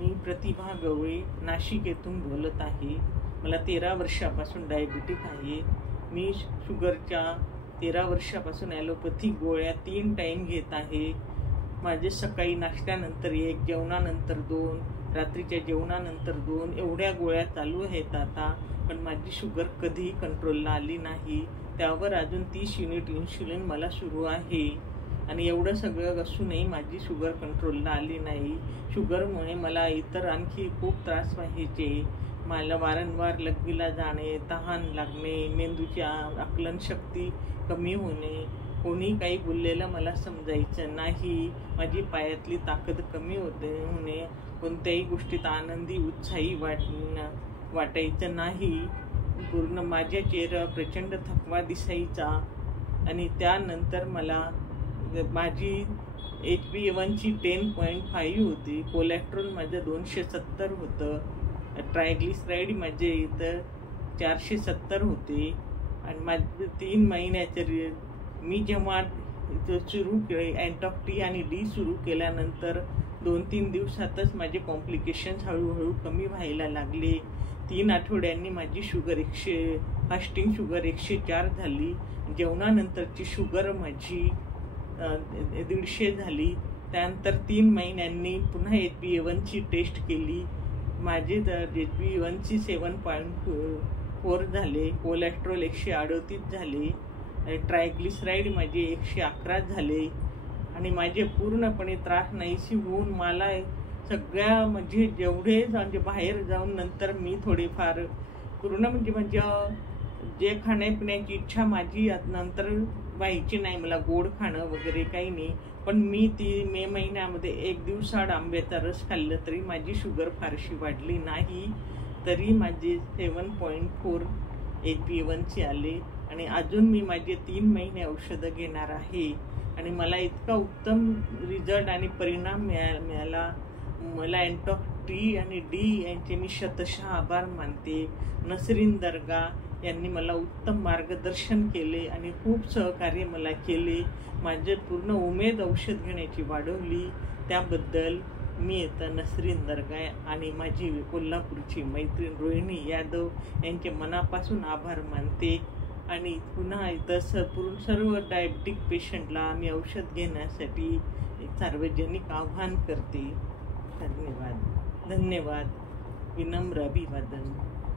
मी प्रतिभा गवळे नाशिक येथून बोलत आहे। मला 13 वर्षापासून डायबिटीक आहे। मी शुगरच्या 13 वर्षापासून ॲलोपॅथिक गोळ्या 3 टाइम घेत आहे। माझे सकाळी नाश्त्यानंतर 1, जेवणानंतर 2, रात्रीच्या जेवणानंतर 2 एवढ्या गोळ्या चालू आहेत आता, पण माझी शुगर कधीही कंट्रोलला आली नाही। त्यावर अजून 30 युनिट इन्शुलिन मला सुरू आहे आणि एवढं सगळं असूनही माझी शुगर कंट्रोलला आली नाही। शुगरमुळे मला इतर आणखी खूप त्रास व्हायचे। मला वारंवार लघवीला जाणे, तहान लागणे, मेंदूची आकलनशक्ती कमी होणे, कोणी काही बोललेलं मला समजायचं नाही, माझी पायातली ताकद कमी होणे, कोणत्याही गोष्टीत आनंदी उत्साही वाटायचं नाही। पूर्ण माझ्या चेहऱ्यावर प्रचंड थकवा दिसायचा आणि त्यानंतर मला माझी HbA1ची 10.5 होती, कोलेस्ट्रॉल माझं 270 होतं, ट्रायग्लिसराईड माझे इथं 470 होते आणि माझं 3 महिन्याचे मी जेव्हा सुरू केले अँटॉक-T आणि D सुरू केल्यानंतर 2-3 दिवसातच माझे कॉम्प्लिकेशन्स हळूहळू कमी व्हायला लागले। 3 आठवड्यांनी माझी शुगर फास्टिंग शुगर 104 झाली। जेवणानंतरची शुगर माझी 150 झाली। त्यानंतर 3 महिन्यांनी पुन्हा HbA1ची टेस्ट केली, माझे HbA1ची 7.4 झाले, कोलेस्ट्रॉल 138 झाले, ट्रायग्लिसराईड माझे 111 झाले आणि माझे पूर्णपणे त्रास नाहीशी होऊन मला सगळ्या म्हणजे जेवढे म्हणजे बाहेर जाऊन नंतर मी थोडेफार पूर्ण म्हणजे जे खाण्यापिण्याची इच्छा माझी नंतर व्हायची नाही, मला गोड खाणं वगैरे काही नाही। पण मी मे महिन्यामध्ये 1 दिवसाआड आंब्याचा रस खाल्लं तरी माझी शुगर फारशी वाढली नाही, तरी माझे 7.4 HbA1चे आले आणि अजून मी माझे 3 महिने औषधं घेणार आहे आणि मला इतका उत्तम रिझल्ट आणि परिणाम मिळाला। मला अँटॉक-T आणि D यांचे मी शतशः आभार मानते। नसरीन दर्गा यांनी मला उत्तम मार्गदर्शन केले आणि खूप सहकार्य मला केले, माझे पूर्ण उमेद औषध घेण्याची वाढवली। त्याबद्दल मी नसरीन दर्गा आणि माझी कोल्हापूरची मैत्रीण रोहिणी यादव यांचे मनापासून आभार मानते आणि पुन्हा इथं सर्व डायबिटिक पेशंटला मी औषध घेण्यासाठी सार्वजनिक आवाहन करते। धन्यवाद, विनम्र अभिवादन।